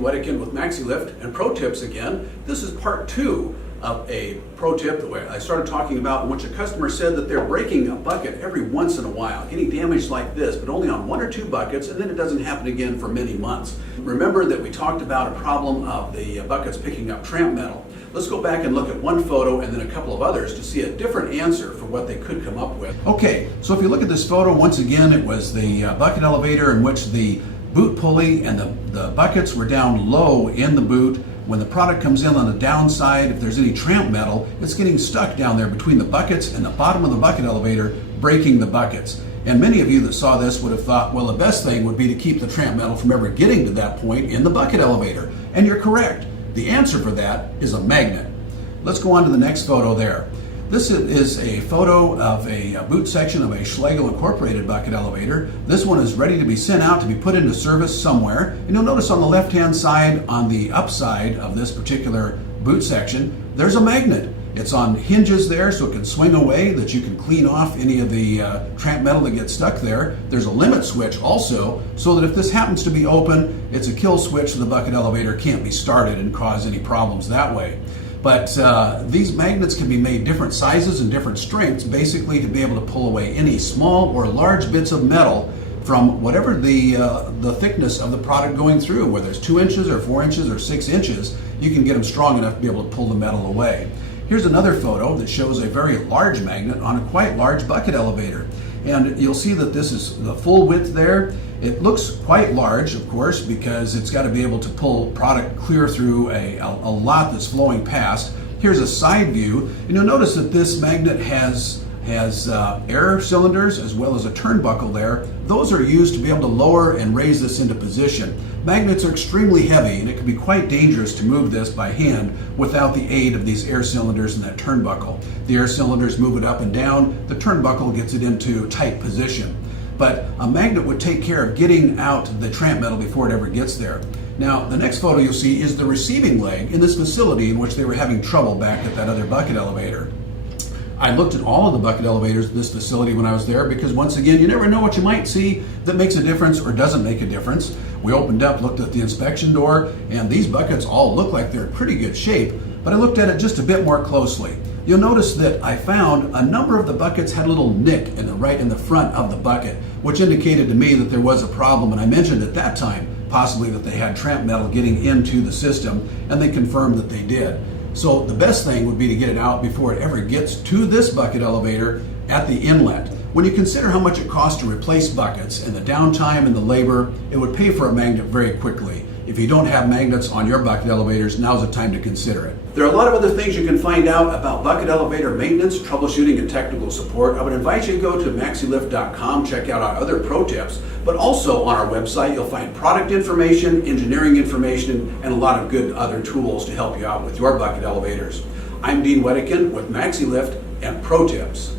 Dean Wedekind with Maxi Lift and Pro Tips again. This is part 2 of a pro tip that I started talking about, in which a customer said that they're breaking a bucket every once in a while, getting damaged like this, but only on 1 or 2 buckets, and then it doesn't happen again for many months. Remember that we talked about a problem of the buckets picking up tramp metal. Let's go back and look at one photo and then a couple of others to see a different answer for what they could come up with. Okay, so if you look at this photo, once again, it was the bucket elevator in which the boot pulley and the buckets were down low in the boot. When the product comes in on the downside, if there's any tramp metal, it's getting stuck down there between the buckets and the bottom of the bucket elevator, breaking the buckets. And many of you that saw this would have thought, well, the best thing would be to keep the tramp metal from ever getting to that point in the bucket elevator. And you're correct. The answer for that is a magnet. Let's go on to the next photo there. This is a photo of a boot section of a Schlegel Incorporated bucket elevator. This one is ready to be sent out to be put into service somewhere. And you'll notice on the left-hand side, on the upside of this particular boot section, there's a magnet. It's on hinges there so it can swing away, that you can clean off any of the tramp metal that gets stuck there. There's a limit switch also, so that if this happens to be open, it's a kill switch so the bucket elevator can't be started and cause any problems that way. But these magnets can be made different sizes and different strengths, basically to be able to pull away any small or large bits of metal from whatever the thickness of the product going through, whether it's 2 inches or 4 inches or 6 inches, you can get them strong enough to be able to pull the metal away. Here's another photo that shows a very large magnet on a quite large bucket elevator. And you'll see that this is the full width there. It looks quite large, of course, because it's got to be able to pull product clear through a lot that's flowing past. Here's a side view, and you'll notice that this magnet has air cylinders as well as a turnbuckle there. Those are used to be able to lower and raise this into position. Magnets are extremely heavy, and it can be quite dangerous to move this by hand without the aid of these air cylinders and that turnbuckle. The air cylinders move it up and down, the turnbuckle gets it into tight position. But a magnet would take care of getting out the tramp metal before it ever gets there. Now, the next photo you'll see is the receiving leg in this facility in which they were having trouble back at that other bucket elevator. I looked at all of the bucket elevators at this facility when I was there because, once again, you never know what you might see that makes a difference or doesn't make a difference. We opened up, looked at the inspection door, and these buckets all look like they're in pretty good shape, but I looked at it just a bit more closely. You'll notice that I found a number of the buckets had a little nick right in the front of the bucket, which indicated to me that there was a problem, and I mentioned at that time possibly that they had tramp metal getting into the system, and they confirmed that they did. So the best thing would be to get it out before it ever gets to this bucket elevator at the inlet. When you consider how much it costs to replace buckets and the downtime and the labor, it would pay for a magnet very quickly. If you don't have magnets on your bucket elevators, now's the time to consider it. There are a lot of other things you can find out about bucket elevator maintenance, troubleshooting, and technical support. I would invite you to go to maxilift.com, check out our other pro tips, but also on our website you'll find product information, engineering information, and a lot of good other tools to help you out with your bucket elevators. I'm Dean Wedekind with Maxi Lift and Pro Tips.